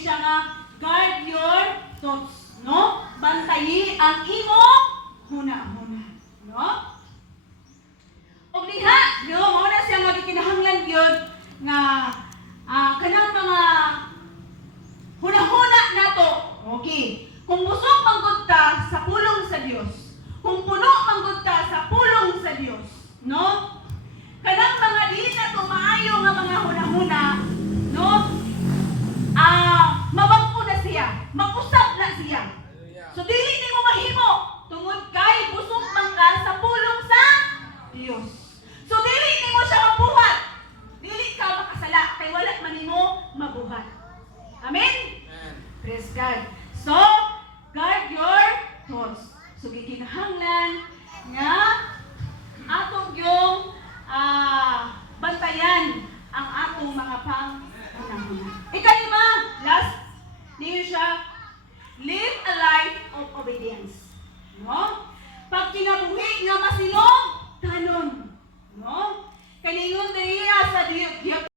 siya nga guard your thoughts, no? Bantayi ang imong huna-huna, no? Og diha, no, mao na siya nga gikinahanglan gyud nga kanang mga huna-huna nato. Okay. Kung busog manggod ta sa pulong sa Dios, kung puno manggod ta sa pulong sa Dios, no? Kanang mga dili na to maayo nga mga huna-huna, no? Mabangko na siya, mag-usap na siya. So dili nimo mahimo tungod kay busog man ka sa pulong sa Dios. So dili nimo siya mabuhat. Dili ka makasala kay wala man nimo mabuhat. Amen. Praise God. So guard your thoughts. So gikinahanglan nga